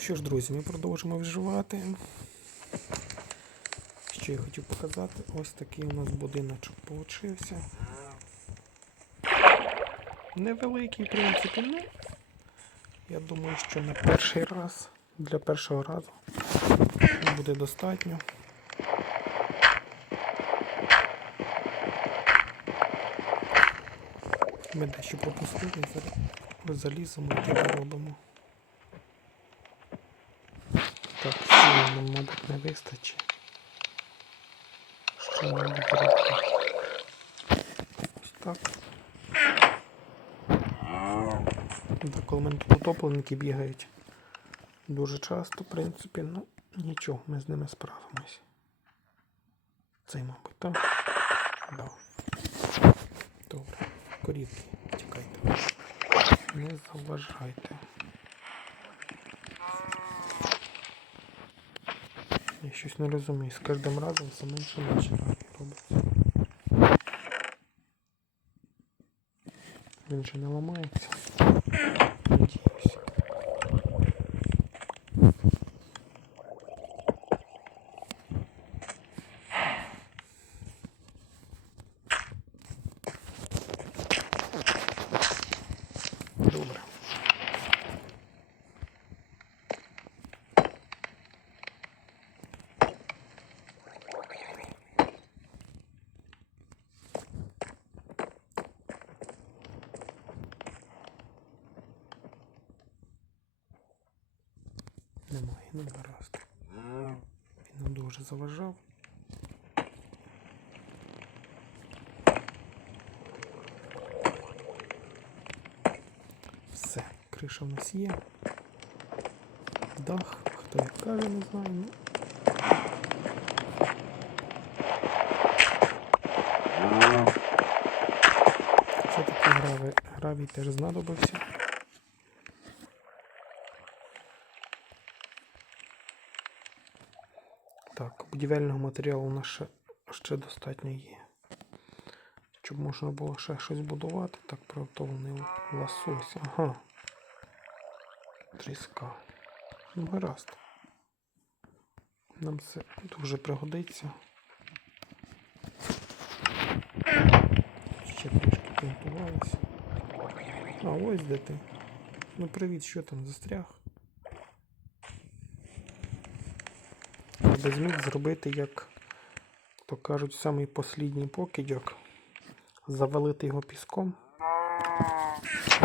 що ж, друзі, ми продовжимо вживати. Що я хотів показати, ось такий у нас будиночок получився. Невеликий, в принципі, ну. Я думаю, що на перший раз, для першого разу буде достатньо. Ми дещо пропустили, заліземо і робимо. Так, сили нам, мабуть, не вистачить. Що нам робити? Ось так. Так, коли мене тут утопленники бігають дуже часто, в принципі, ну нічого, ми з ними справимось. Цей, мабуть, так? Да. Добре. Корівки, тікайте. Не заважайте. Я щось не розумію. З кожним разом все менше менше робиться. Він же не ламається. Надіюсь. Заважав. Все, криша в нас є. Дах, хто як каже, не знаю. Ну. Все-таки гравій, гравій теж знадобився. Так, будівельного матеріалу у нас ще, ще достатньо є. Щоб можна було ще щось будувати, так приготовлений лосось. Ага. Тріска. Ну, гаразд. Нам це дуже пригодиться. Ще трішки підготувалися. А ось де ти. Ну привіт, що там застряг? Би зміг зробити, як то кажуть, самий послідній покидьок. Завалити його піском.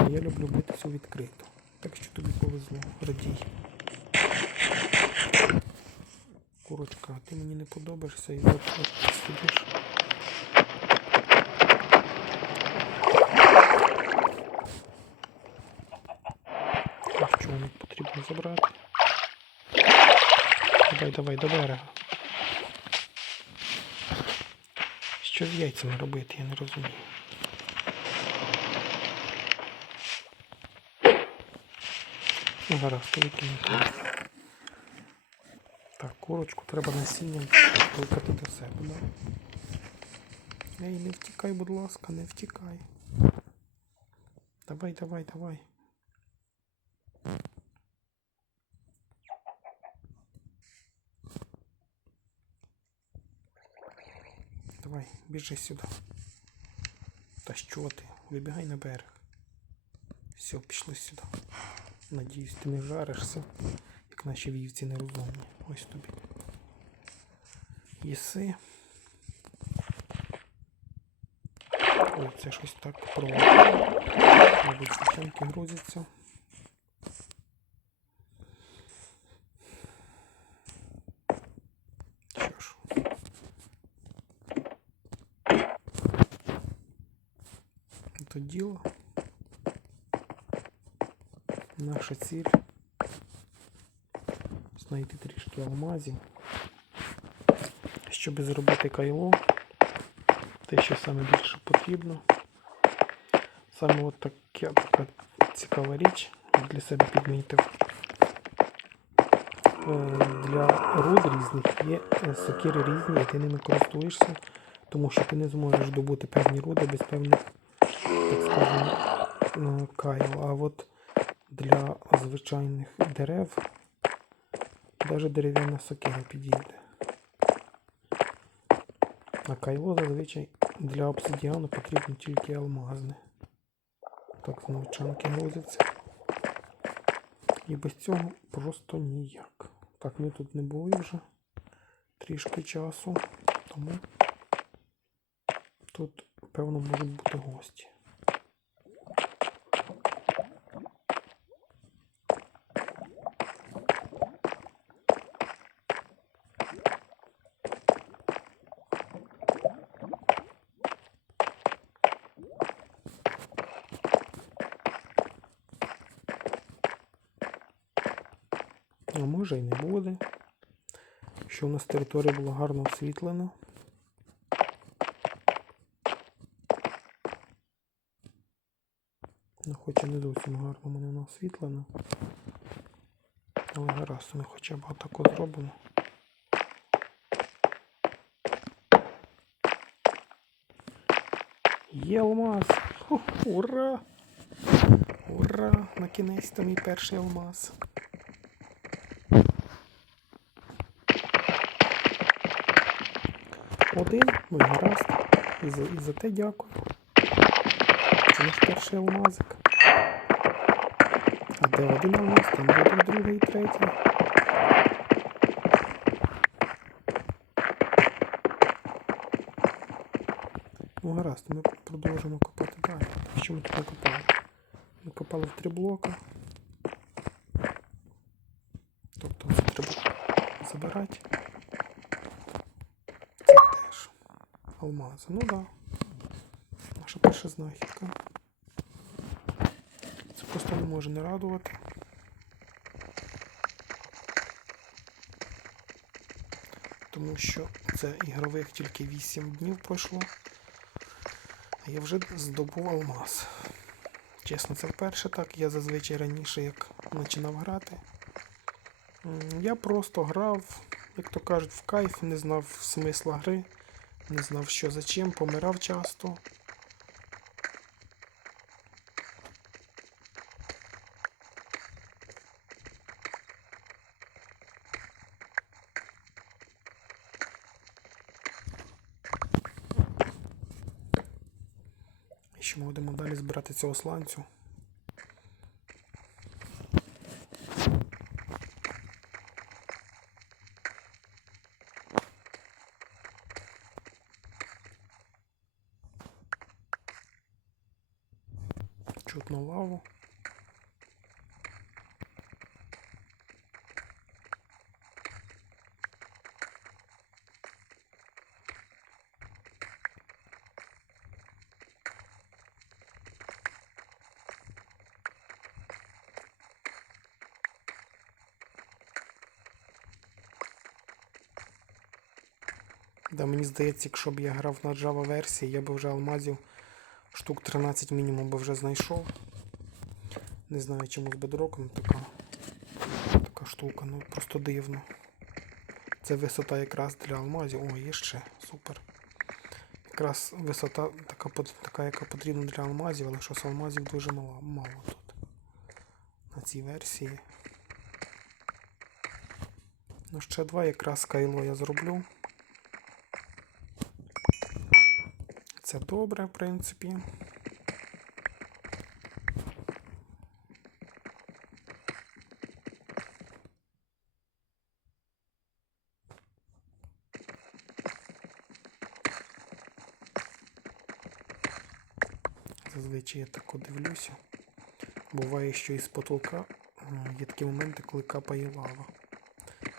Я люблю бити цю відкриту. Так що тобі повезло, радій. Курочка, ти мені не подобаєшся і от, сидиш. А що мені потрібно забрати? Давай, давай, до берега. Що з яйцями робити, я не розумію. Ну, гаразд, викинути. Так, курочку треба насінням викати до себе, да? Ей, не втікай, будь ласка, не втікай. Давай, давай, давай. Давай, біжи сюди. Та що ти? Вибігай на берег. Все, пішли сюди. Надіюсь, ти не жаришся, як наші вівці нерозумні. Ось тобі. Єси. Ой, це щось так проводить. Мабуть, свічанки грузяться. Що ж. То діло. Наша ціль знайти трішки алмазів, щоб зробити кайло, те, що саме більше потрібно. Саме от таке, така цікава річ для себе підмітив. Е, Для руд різних є сокири різні, і ти ними користуєшся, тому що ти не зможеш добути певні руди без певних, так скажемо, е, кайл. А от для звичайних дерев навіть дерев'яна сокира підійде. А кайло зазвичай для обсидіану потрібно тільки алмазне. Так з мовчанки грузиться. І без цього просто ніяк. Так, ми тут не були вже трішки часу, тому тут, певно, можуть бути гості. А може і не буде. Що у нас територія була гарно освітлена. Ну, хоча не зовсім гарно мене вона освітлена. Але гаразд, ми хоча б отако зробимо. Є алмаз! Ура! Ура! На кінець то мій перший алмаз. Один, ну і гаразд. І за, і за те дякую. Це наш перший алмазик. А де один алмаз, там буде другий, третій. Ну гаразд, ми продовжимо копати далі. Що ми тут накопали? Ми копали в три блока. Тобто це треба забирати. Це теж алмази. Ну да. Наша перша знахідка. Це просто не може не радувати. Тому що це ігрових тільки 8 днів пройшло. А я вже здобув алмаз. Чесно, це вперше так. Я зазвичай раніше як починав грати. Я просто грав, як то кажуть, в кайф, не знав смисла гри, не знав, що за чим, помирав часто. І що ми будемо далі збирати цього сланцю. Чутно лаву. Да, мені здається, якщо б я грав на Java версії, я би вже алмазів штук 13 мінімум би вже знайшов. Не знаю, чому з бедроком така, така штука, ну просто дивно. Це висота якраз для алмазів. О, є ще, супер. Якраз висота така, така яка потрібна для алмазів, але щось алмазів дуже мало, мало тут. На цій версії. Ну, ще два якраз кайло я зроблю. Це добре, в принципі. Зазвичай я тако дивлюся. Буває, що із потолка є такі моменти, коли капає лава.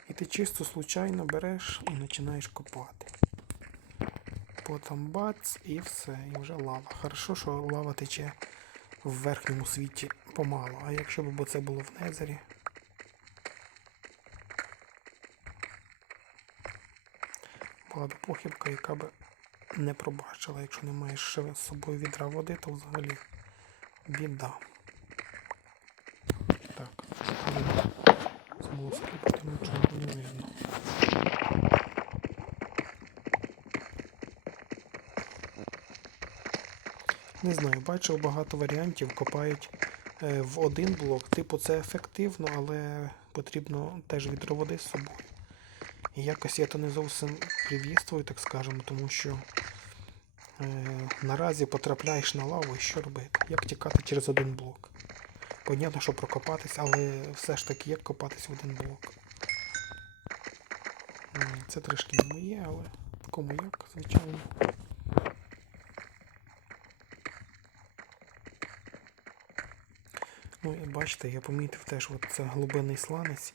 І ти чисто случайно береш і починаєш копати. Потім бац і все, і вже лава. Хорошо, що лава тече в верхньому світі помало. А якщо б це було в незері. Була б похибка, яка б не пробачила. Якщо не маєш з собою відра води, то взагалі біда. Так, змозки, тому нічого не видно. Не знаю, бачив багато варіантів, копають е, в один блок. Типу, це ефективно, але потрібно теж відро води з собою. І якось я то не зовсім привістую, так скажемо, тому що е, наразі потрапляєш на лаву і що робити? Як тікати через один блок? Понятно, що прокопатись, але все ж таки як копатись в один блок. Це трішки не моє, але кому як, звичайно. Ну і бачите, я помітив теж, от це глибинний сланець.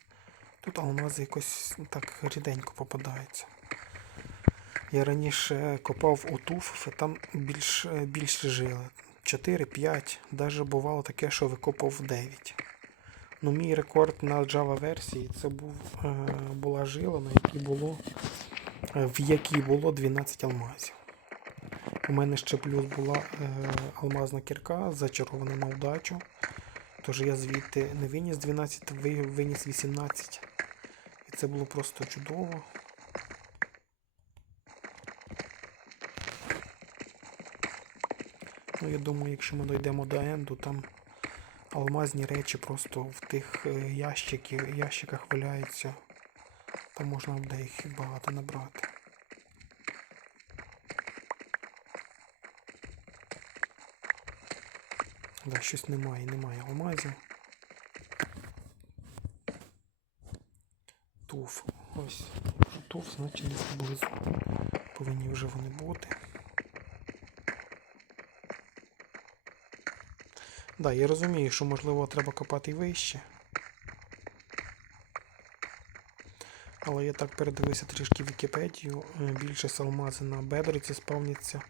Тут алмази якось так ріденько попадаються. Я раніше копав у і там більш, більше жили. 4-5, навіть бувало таке, що викопав 9. Ну, мій рекорд на Java версії це був, е, була жила, на якій було, е, в якій було 12 алмазів. У мене ще плюс була е, алмазна кірка, зачарована на удачу. Тож я звідти не виніс 12, ви- виніс 18. І це було просто чудово. Ну, я думаю, якщо ми дійдемо до енду, там алмазні речі просто в тих е, ящиків, ящиках валяються. Там можна буде їх багато набрати. Да, щось немає, немає алмазів. Туф. Ось. Туф, значить десь поблизу. Повинні вже вони бути. Да, я розумію, що можливо треба копати й вище. Але я так передивився трішки Вікіпедію. е, Більше алмази на бедриці спавняться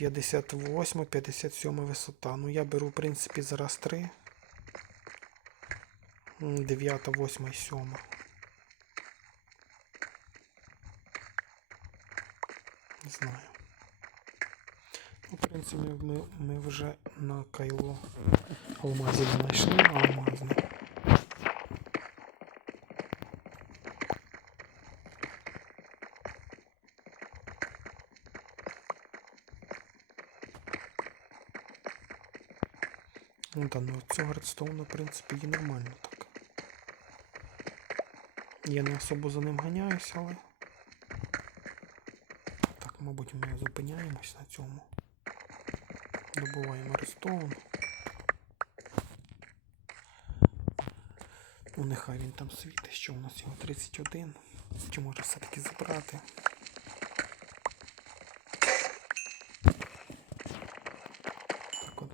58-57 висота. Ну я беру, в принципі, зараз 3. 9, 8 і 7. Не знаю. Ну, в принципі, ми, ми вже на кайло алмазів знайшли алмазне. Та ну цього редстоуна, в принципі, є нормально так. Я не особо за ним ганяюсь, але. Так, мабуть, ми зупиняємось на цьому. Добуваємо редстоун. Ну, нехай він там світить, що у нас його 31. Чи може все-таки забрати.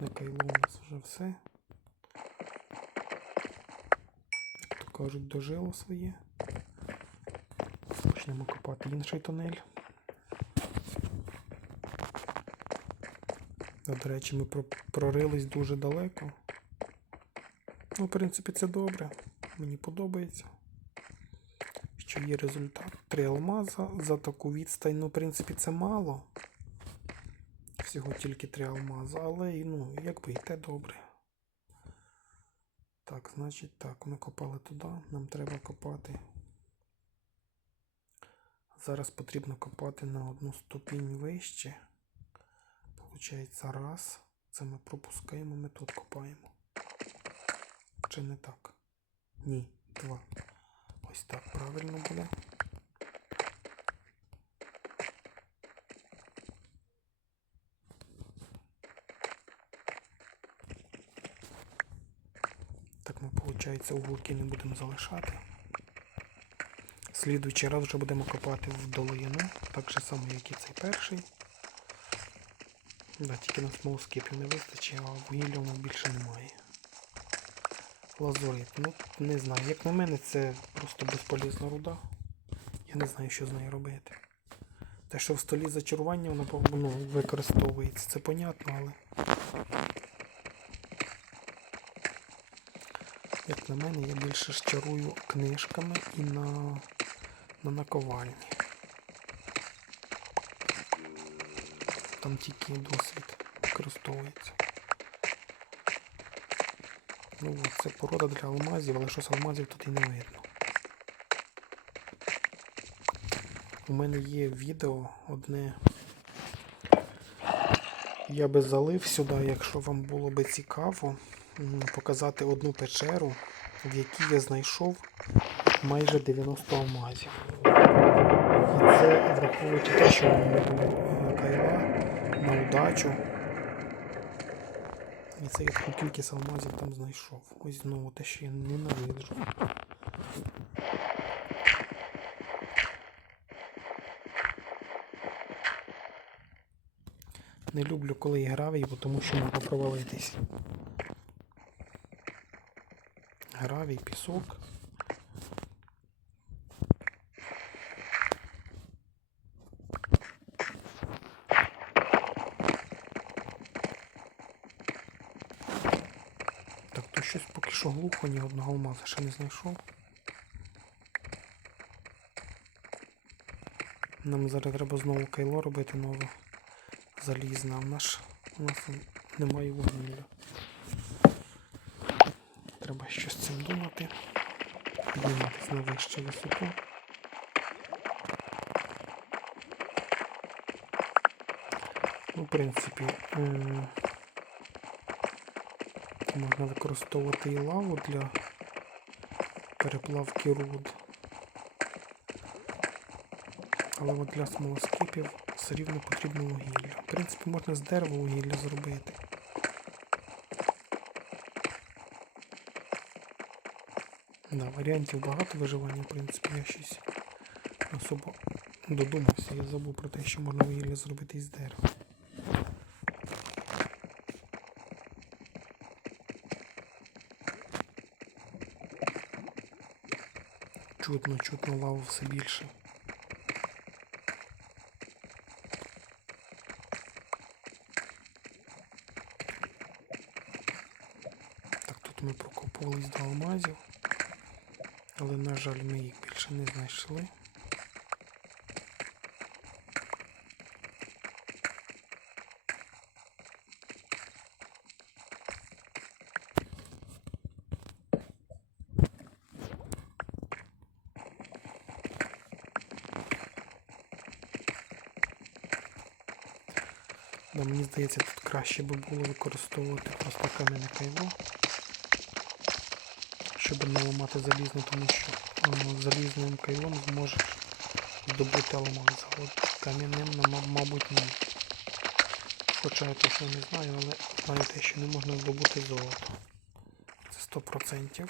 Одне у нас вже все. Як то кажуть, дожило своє. Почнемо копати інший тунель. До речі, ми прорились дуже далеко. Ну, в принципі, це добре. Мені подобається. Що є результат. Три алмаза за таку відстань. Ну, в принципі, це мало. Всього тільки три алмаза, але ну, якби те добре. Так, значить так, ми копали туди, нам треба копати. Зараз потрібно копати на одну ступінь вище. Получається раз. Це ми пропускаємо, ми тут копаємо. Чи не так? Ні, два. Ось так правильно буде. Так ми, виходить, уголки не будемо залишати. Слідуючий раз вже будемо копати в долину, так же само, як і цей перший. Да, тільки на смолскипів не вистачить, а вугілля нас більше немає. Лазурит. Ну, не знаю. Як на мене, це просто безполізна руда. Я не знаю, що з нею робити. Те, що в столі зачарування воно ну, використовується, це понятно, але. Як на мене, я більше ж чарую книжками і на, на наковальні. Там тільки досвід використовується. Ну це порода для алмазів, але щось алмазів тут і не видно. У мене є відео одне. Я би залив сюди, якщо вам було би цікаво, показати одну печеру, в якій я знайшов майже 90 алмазів. І це враховуючи те, що е, кайла на удачу. І це я таку кількість алмазів там знайшов. Ось знову те, що я ненавиджу. Не люблю, коли є гравій, бо тому що можна провалитись. Гравій, пісок. Так, то щось поки що глухо, ні одного алмаза ще не знайшов. Нам зараз треба знову кайло робити нове. Залізне, а в наш у нас немає вугілля. Треба щось цим думати. Підніматися на вищу висоту. Ну, в принципі, м, можна використовувати і лаву для переплавки руд. Але от для смолоскипів все рівно потрібно вугілля. В принципі, можна з дерева вугілля зробити. Да, варіантів багато виживання, в принципі, я щось особо додумався. Я забув про те, що можна вугілля зробити із дерева. Чутно, чутно лаву все більше. Так, тут ми прокопувались до алмазів, але, на жаль, ми їх більше не знайшли. Мені здається, тут краще би було використовувати просто кам'яне кайло, щоб не ламати залізно, тому що залізним кайлом зможеш здобути алмаз. От кам'яним, мабуть, ні. Хоча я точно не знаю, але знаю те, що не можна здобути золото. Це 100%.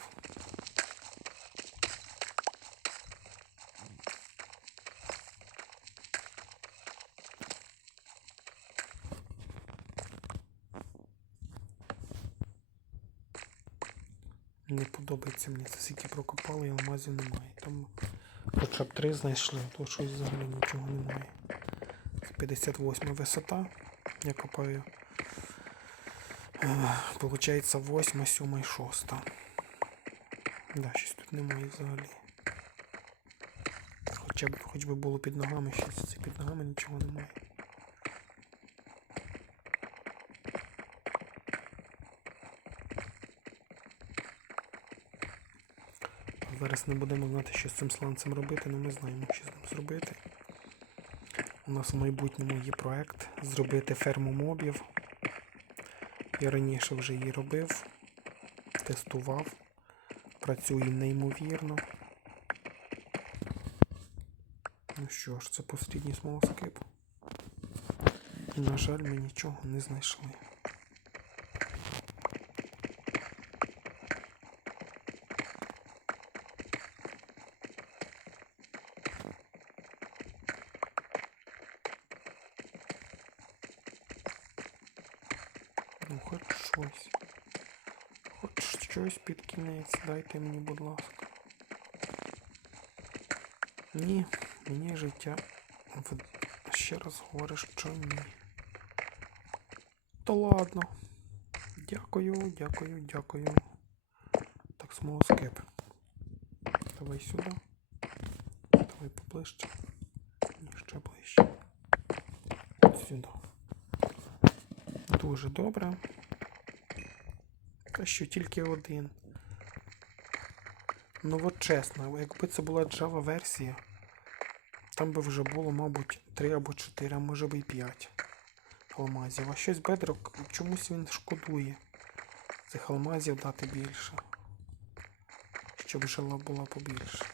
Не подобається мені це скільки прокопали і алмазів немає. Там хоча б три знайшли, то щось взагалі нічого немає. Це 58 висота. Я копаю. Е, Получається 8, 7 і 6. Да, щось тут немає взагалі. Хоча б хоч би було під ногами щось, це під ногами нічого немає. Зараз не будемо знати, що з цим сланцем робити, але ми знаємо, що з ним зробити. У нас в майбутньому є проект зробити ферму мобів. Я раніше вже її робив, тестував, працює неймовірно. Ну що ж, це послідній смолоскип. На жаль, ми нічого не знайшли. Ну, хоч щось. Хоч щось під. Дайте мені, будь ласка. Ні, мені життя. Ще раз говорю, що ні. То ладно. Дякую, дякую, дякую. Так, смолоскип. Давай сюди. Давай поближче. Ні, ще ближче. Сюди. Дуже добре. Та що тільки один. Ну от чесно, якби це була Java версія, там би вже було, мабуть, 3 або 4, а може би і 5 алмазів. А щось Bedrock, чомусь він шкодує цих алмазів дати більше. щоб жила була побільше.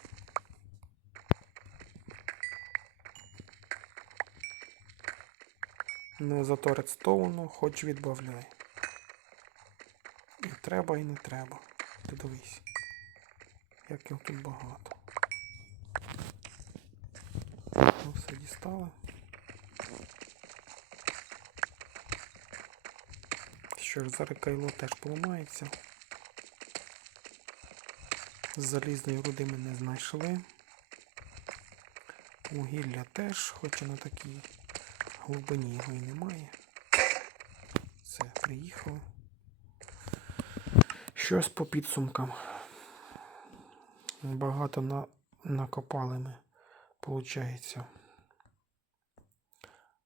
Ну, зато редстоуну хоч відбавляй. І треба, і не треба. Ти дивись. Як його тут багато. Ну, все дістали. Що ж, зараз кайло теж поламається. Залізної руди ми не знайшли. Вугілля теж, хоч і на такій глибині його і немає. Все, приїхали. Щось по підсумкам. Багато на... накопали ми, виходить,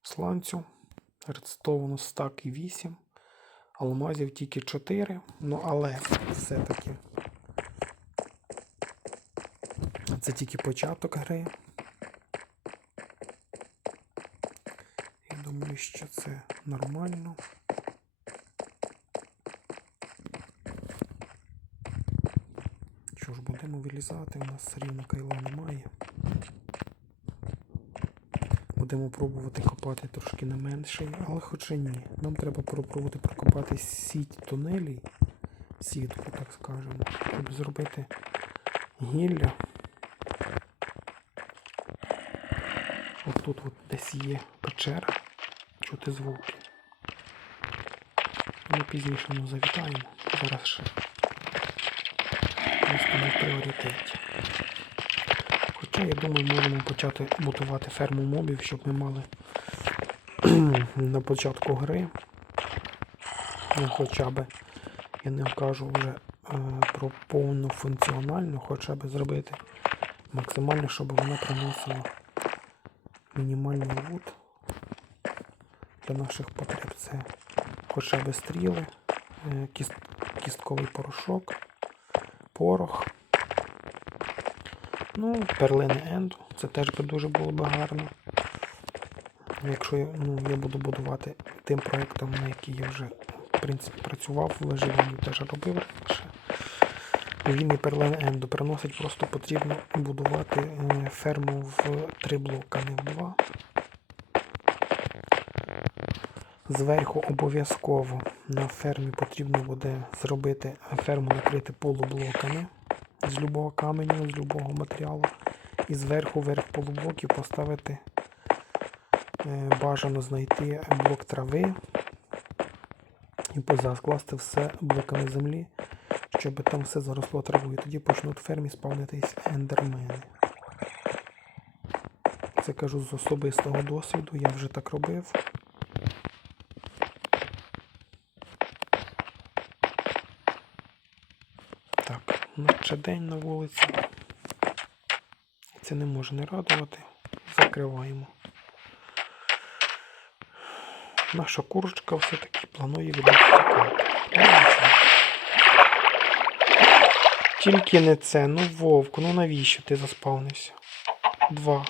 сланцю, редстоуну стак і 8, алмазів тільки 4, ну але все-таки це тільки початок гри. Я думаю, що це нормально. Що ж, будемо вилізати, у нас рівно кайла немає. Будемо пробувати копати трошки на менший, але хоча ні. Нам треба попробувати прокопати сіть тунелей, сітку, так скажемо, щоб зробити гілля. От тут от десь є печера, чути звуки. Ми пізніше ну, завітаємо. Зараз ще просто пріоритеті. Хоча, я думаю, можемо почати будувати ферму мобів, щоб ми мали на початку гри. Ну, хоча б, я не кажу вже е, про повну функціональну, хоча б зробити максимально, щоб вона приносила мінімальний лут для наших потреб. Це хоча б стріли, е, кіст, кістковий порошок, порох. Ну, перлини енду. Це теж би дуже було б гарно. Якщо ну, я буду будувати тим проєктом, на який я вже в принципі працював, в виживанні теж робив раніше. Він і перлин енду приносить, просто потрібно будувати е, ферму в три блока, не в два. Зверху обов'язково на фермі потрібно буде зробити ферму накрити полублоками з любого каменю, з любого матеріалу. І зверху верх полублоків поставити е, бажано знайти блок трави і позаскласти все блоками землі, щоб там все заросло травою. Тоді почнуть фермі спавнитись ендермени. Це кажу з особистого досвіду, я вже так робив. Так, день на вулиці. Це не може не радувати. Закриваємо. Наша курочка все-таки планує від нас тікати. Ну, нічого. Тільки не це. Ну, вовку, ну навіщо ти заспавнився? Два.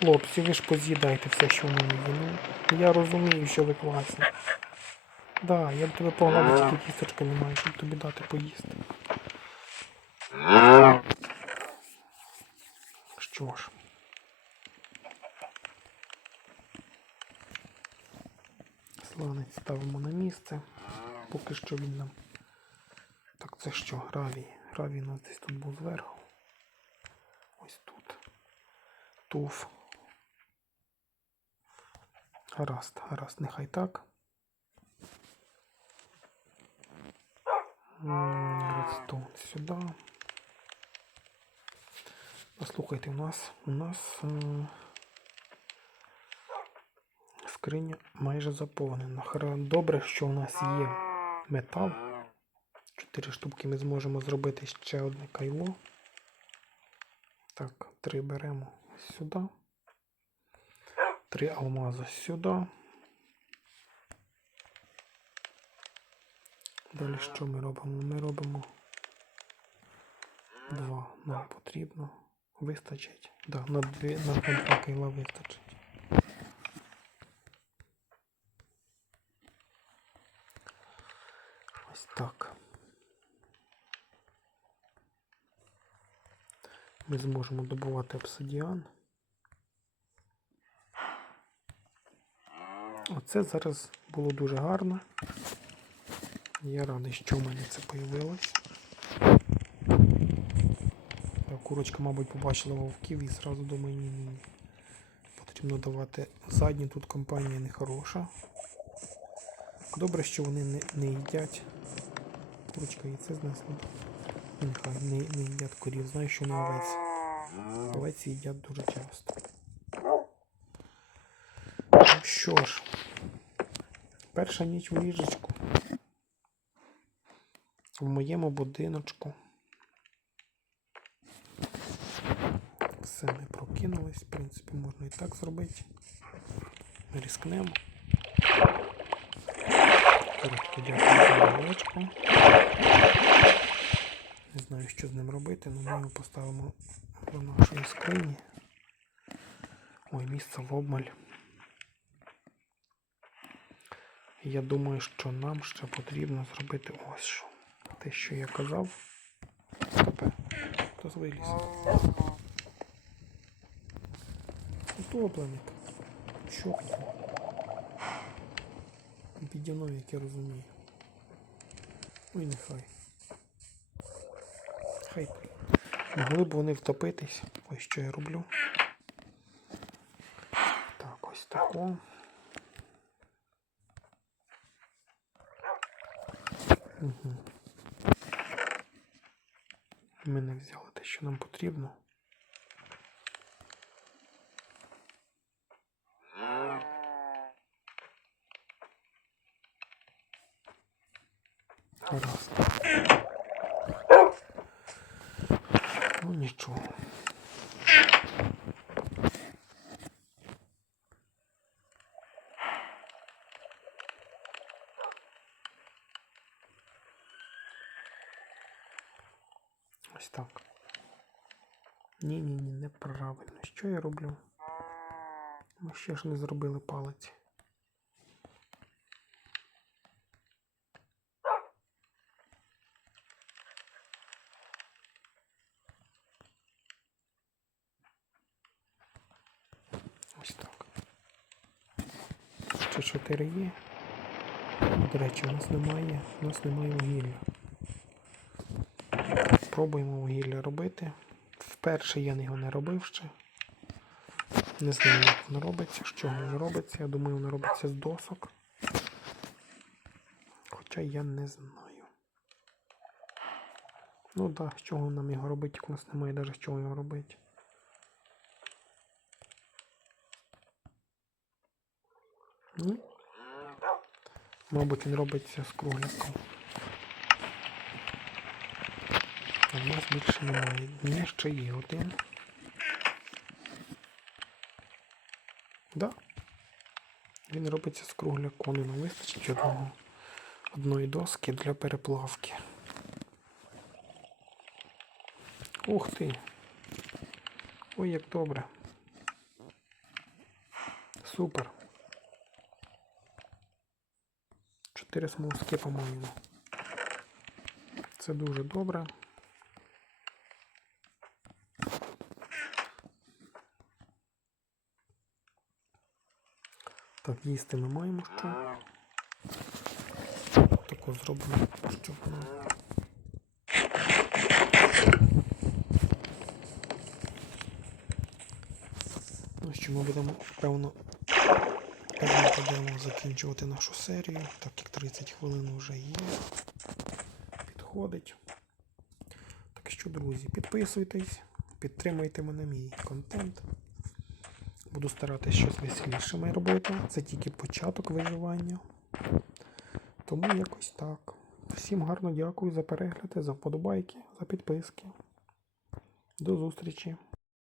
Хлопці, ви ж поз'їдайте все, що в мене є. Ну, я розумію, що ви класні. Да, я б тебе погладив, тільки кісточки немає, щоб тобі дати поїсти. Що. Сланець ставимо на місце. Поки що він нам. Так, це що? Гравій. Гравій у нас десь тут був зверху. Ось тут. Туф. Гаразд, гаразд, нехай так. Редстоун сюди. Послухайте, у нас у нас е, скриня майже заповнена. Добре, що у нас є метал. Чотири штуки ми зможемо зробити ще одне кайло. Так, три беремо сюди. Три алмази сюди. Далі що ми робимо? Ми робимо два. Нам потрібно. Вистачить. Да, на, дві, на, два кайла вистачить. Ось так. ми зможемо добувати обсидіан. Оце зараз було дуже гарно. Я радий, що в мене це появилось. Та Курочка, мабуть, побачила вовків і зразу думає, ні, ні. Потрібно давати задню, тут компанія нехороша. Добре, що вони не, не їдять. Курочка яйце знесла. І нехай не, не їдять корів. Знаю, що на овець. Овець їдять дуже часто. Ну що ж, перша ніч в ліжечку. В моєму будиночку. Все, ми прокинулись. В принципі, можна і так зробити. Ми рискнемо. Коротко дякую за яєчко. Не знаю, що з ним робити, але ми його поставимо до нашої скрині. Ой, місце в обмаль. Я думаю, що нам ще потрібно зробити ось що. Те, що я казав. Хтось виліз. Утопленик. Що? Піді мною, як я розумію. Ой, нехай. Хай. Могли б вони втопитись. Ось що я роблю. Так, ось тако. Угу. Ми не взяли те, що нам потрібно. Гаразд. Ну нічого. Ось так. Ні, ні, ні, неправильно. Що я роблю? Ми ще ж не зробили палець. Ось так. Ще чотири є. До речі, у нас немає. У нас немає вугілля. Пробуємо вугілля робити. Вперше я його не робив ще. Не знаю, як воно робиться, з чого воно робиться. Я думаю, воно робиться з досок. Хоча я не знаю. Ну так, да, з чого нам його робити, як у нас немає навіть з чого його робити. Ні? Мабуть, він робиться з кругляком. В нас більше немає. Ні, ще є один. Да. Він робиться з кругляком. Нам вистачить одного, одної доски для переплавки. Ух ти. Ой, як добре. Супер. Чотири смолоски, по-моєму. Це дуже добре. Їсти ми маємо що. Тако зробимо, щоб воно. Ну що, ми будемо, певно, певно будемо закінчувати нашу серію, так як 30 хвилин вже є. Підходить. Так що, друзі, підписуйтесь, підтримуйте мене мій контент. Буду старатися щось веселішими робити. Це тільки початок виживання. Тому якось так. Всім гарно дякую за перегляди, за вподобайки, за підписки. До зустрічі!